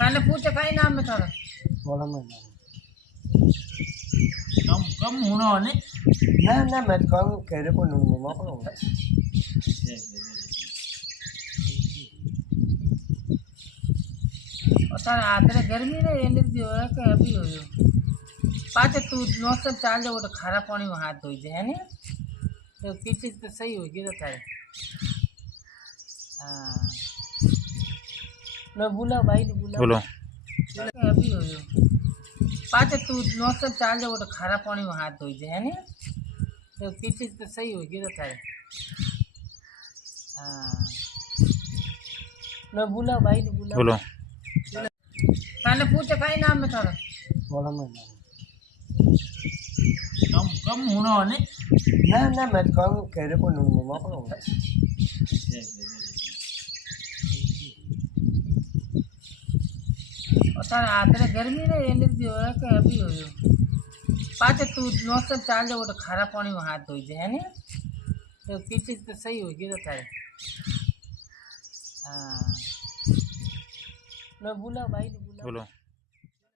मैंने पूछा कहीं नाम है थारा बोला मैं कम कम होना वाले ना मैं कहूँ कह रहे को नहीं मम्मा को और तारा आते गर्मी रे एलर्जी हो के अभी हो पाचे तू नौसम चाल जाओ तो खारा पानी में हाथ धोई जाए है नहीं तो पीछे तो सही हो गया थारे हाँ लो बुला भाई ने बुला बोलो अभी हो पाचे तू नौसम चाल जाओ तो खारा पानी में हाथ धोई जाए है नहीं तो पीछे तो सही हो गया थारे हाँ लो बुला भाई ने बुला बोलो मैंने पूछा कहीं नाम है थारा बोला मैं कम कम होना वाले ना मैं कहूँ कह रहे को नहीं मम्मा को और तारा आते गर्मी रे एलर्जी हो के अभी हो पाचे तू नौसम चाल जाओ तो खारा पानी में हाथ धोई जाए है नहीं तो पीछे तो सही हो गया थारे हाँ लो बुला भाई ने बुला बोलो